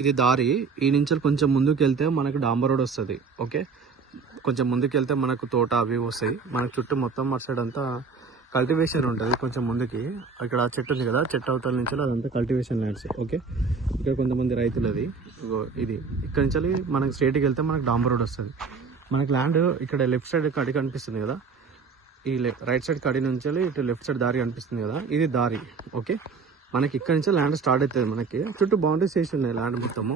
ఇది దారి. ఈ నుంచి కొంచెం ముందుకు వెళ్తే మనకు డాంబర్ రోడ్ వస్తుంది. ఓకే, కొంచెం ముందుకు వెళ్తే మనకు తోట అవి వస్తాయి. మనకు చుట్టూ మొత్తం అటు సైడ్ అంతా కల్టివేషన్ ఉంటుంది. కొంచెం ముందుకి ఇక్కడ చెట్టు ఉంది కదా, చెట్టు అవతల నుంచి అదంతా కల్టివేషన్ ల్యాండ్స్. ఓకే, ఇక్కడ కొంతమంది రైతులది. ఇది ఇక్కడ నుంచి మనకి స్ట్రేట్కి వెళ్తే మనకు డాంబర్ రోడ్ వస్తుంది. మనకి ల్యాండ్ ఇక్కడ లెఫ్ట్ సైడ్ కడి కనిపిస్తుంది కదా, ఈ రైట్ సైడ్ కడి నుంచి ఇటు లెఫ్ట్ సైడ్ దారి కనిపిస్తుంది కదా, ఇది దారి. ఓకే, మనకి ఇక్కడ నుంచి ల్యాండ్ స్టార్ట్ అవుతుంది. మనకి చుట్టూ బౌండరీస్ వేసి ఉన్నాయి ల్యాండ్ మొత్తము.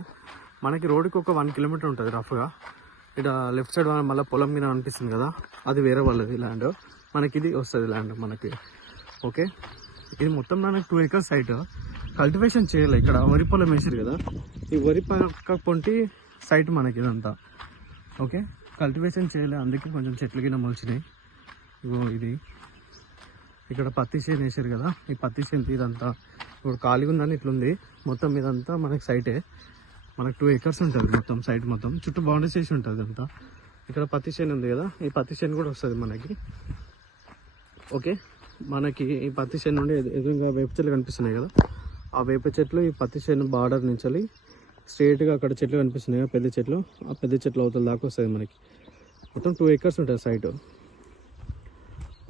మనకి రోడ్డుకి ఒక 1 కిలోమీటర్ ఉంటుంది రఫ్గా. ఇక్కడ లెఫ్ట్ సైడ్ మళ్ళీ పొలం మీద అనిపిస్తుంది కదా, అది వేరే వాళ్ళది ల్యాండ్. మనకి ఇది వస్తుంది ల్యాండ్ మనకి. ఓకే, ఇది మొత్తం మనకి 2 acres సైట్. కల్టివేషన్ చేయాలి. ఇక్కడ వరి పొలం వేసారు కదా, ఈ వరి పక్క పొంటి సైట్ మనకి ఇదంతా. ఓకే, కల్టివేషన్ చేయలే, అందుకే కొంచెం చెట్లు కింద మొలిచినాయి. ఇగో ఇది ఇక్కడ పత్తి చేను వేసారు కదా, ఈ పత్తి చేను ఇదంతా ఇప్పుడు ఖాళీగా ఉందని ఇట్లుంది. మొత్తం ఇదంతా మనకి సైటే. మనకు 2 acres ఉంటుంది మొత్తం సైట్ మొత్తం. చుట్టూ బౌండరీస్ వేసి ఉంటుంది అంతా. ఇక్కడ పత్తి చేను ఉంది కదా, ఈ పత్తి చేను కూడా వస్తుంది మనకి. ఓకే, మనకి ఈ పత్తి చేను నుండి ఎదురుగా వేప చెట్లు కనిపిస్తున్నాయి కదా, ఆ వేప చెట్లు ఈ పత్తి చేను బార్డర్ నుంచి స్ట్రేట్గా అక్కడ చెట్లు కనిపిస్తున్నాయి కదా, పెద్ద చెట్లు. ఆ పెద్ద చెట్లు అవతల దాకా వస్తుంది మనకి. మొత్తం 2 acres ఉంటుంది సైట్.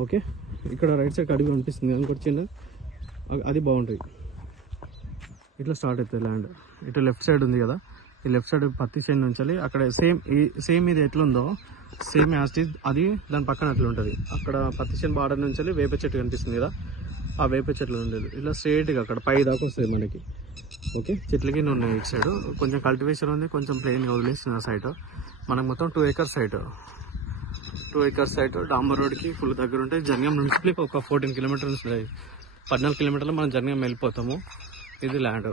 ఓకే, ఇక్కడ రైట్ సైడ్ అడిగి కనిపిస్తుంది ఇంకోటి చిన్న, అది బౌండరీ. ఇట్లా స్టార్ట్ అవుతుంది ల్యాండ్. ఇటు లెఫ్ట్ సైడ్ ఉంది కదా, ఈ లెఫ్ట్ సైడ్ పత్తి చేను నుంచి అక్కడ సేమ్ ఇది ఎట్లుందో సేమ్ యాస్టీజ్ అది దాని పక్కన అట్లా ఉంటుంది. అక్కడ పత్తి చేను బార్డర్ నుంచి వేప చెట్టు కనిపిస్తుంది కదా, ఆ వేప చెట్లు ఉండేది ఇలా స్ట్రేట్గా అక్కడ పై దాకా వస్తుంది మనకి. ఓకే, చెట్ల కింద ఉన్నాయి ఇటు సైడ్. కొంచెం కల్టివేషన్ ఉంది, కొంచెం ప్లెయిన్గా వదిలేసిన సైట్. మనకు మొత్తం 2 acres సైట్. 2 acres సైట్ డాంబర్ రోడ్కి ఫుల్ దగ్గర ఉంటాయి. జనగాం నుంచి ఒక 14 కిలోమీటర్స్ 14 కిలోమీటర్లు మనం జనగాం వెళ్ళిపోతాము. ఇది ల్యాండ్.